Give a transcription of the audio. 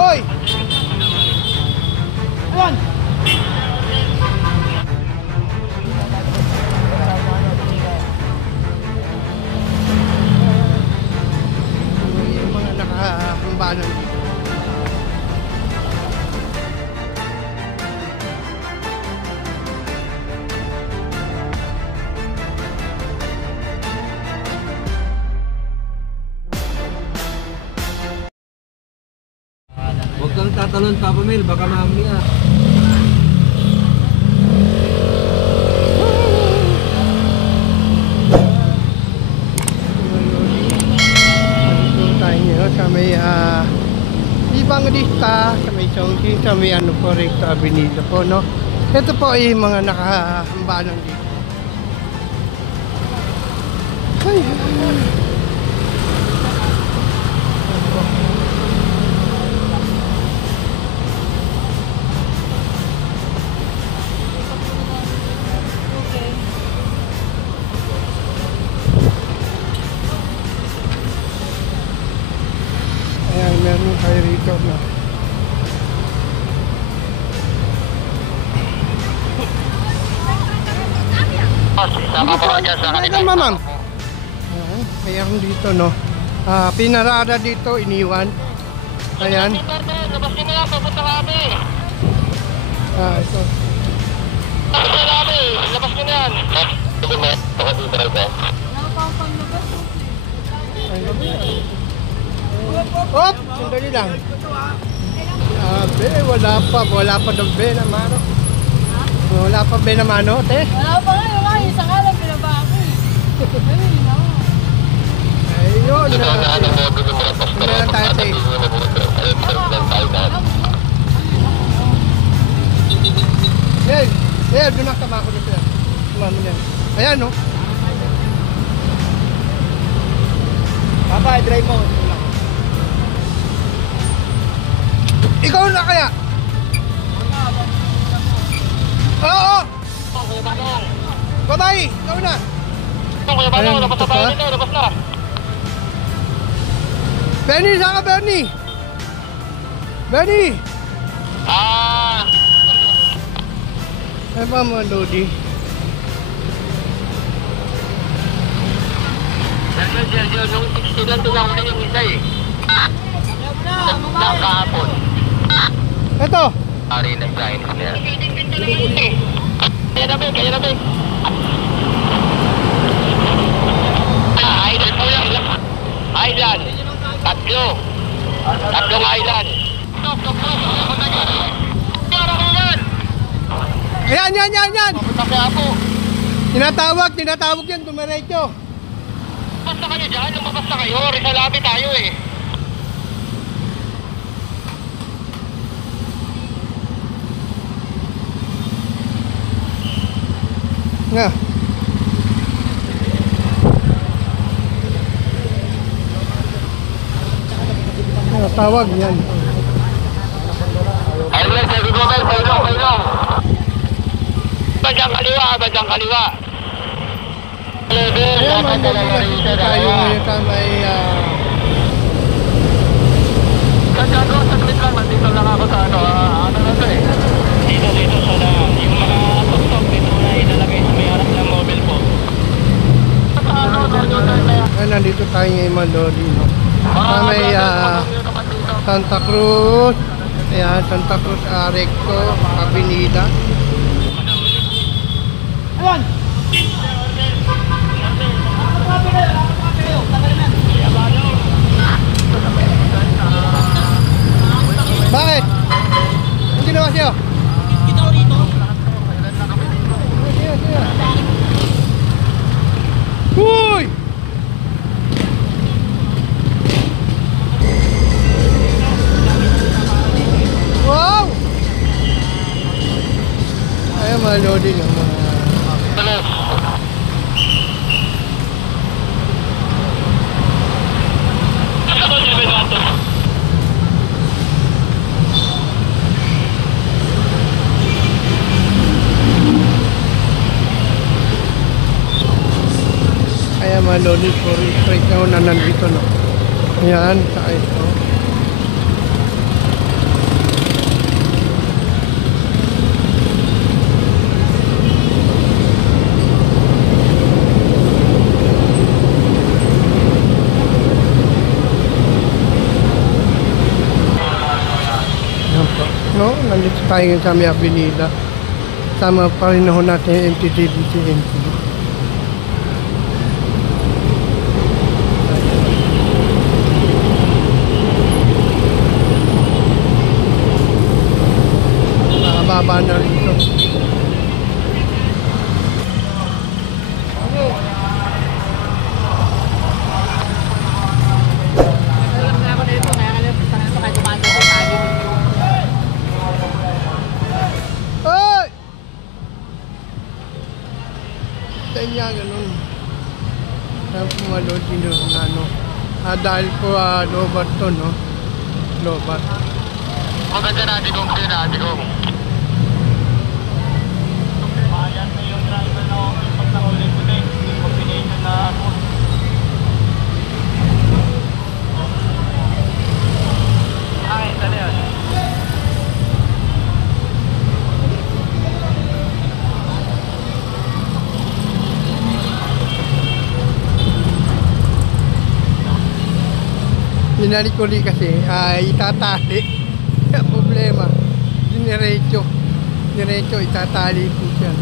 Hoy! Ayan! Yung mga nakahambanan dito. Huwag kang tatalon, Papa Mel, baka mamaya. Dito tayo ngayon sa may Ibangdista, sa may Chongqing, sa may ano po rito, Avenida po, no? Ito po ay mga nakahambanan dito. Ay, ayan, meron tayo rito, no? Sama po dyan sa kanila. Ayan, ma'am. Ayan, mayroon dito, no? Pinarada dito, iniwan. Ayan. Labas nyo na yan, papunta kami. Ito. Papunta kami, labas nyo na yan. Hop! Sandali lang. Wala pa daw be na mano. Wala pa be na mano, te. Wala pa nga, yung ayos sa kalang pinaba ako eh. Ayun na. Meron tayo, te. Yan, doon nakama ako dito. Tumama yan. Ayan, no? Papa, i-drive mo. Ikaw na kaya? Oo! Babay! Ikaw na! Kuya Balong, labas na tayo nito, labas na. Benny, saan ka, Benny? Benny! Ay ba mga Lodi? Sergio, nung 60 lang doon ako yung isa eh. Nakahapon. Ito! Ari na isa yun. Kaya namin. Island po yan. Island. Tatlong island. Ayan! Papunta kaya po. Tinatawag yan, tumiretso. Basta kayo dyan, lumabas na kayo. Rizalabi tayo eh. Nga. Tawag yan. Island, sabi ko kayo, pailong. Badyang kaliwa. Level, Ayan, dapat talaga rito tayo ngayon sa may Santiago, saglit lang, nandito lang ako sa ano na to eh. Dito sa yung mga tok-tok dito na ilalagay sa may harap ng mobile po. nandito tayo ngayon mga Lodi, no? Sa may Santa Cruz. Ayan, Santa Cruz Recto, Avenida. Ayan! Bakit? Ang ginawa siya? Kita ko rito. Uy! Wow! Ayan mga Lodi ng mga... Ayan mga Lodi, straight na nandito, no? Ayan, sa ito. Nandito tayo ngayon sa may Avenida. Sama pa rin ho natin yung MTTBCNC. Nakababa na rito. Alam na ako na ito. Kaya kalimutan na ito. Kahit kumanda ko tayo. Ay! Kanya ganun. Kaya pumalod din yung ano. Dahil po lobat to, no? Lobat. Maganda natin kung Bayan na yung driver na pag nahuli ko din. Yung combination na ako. Ay, saan yun? Dinalikuli kasi itatali. Kaya problema. Diretso itatali po siya.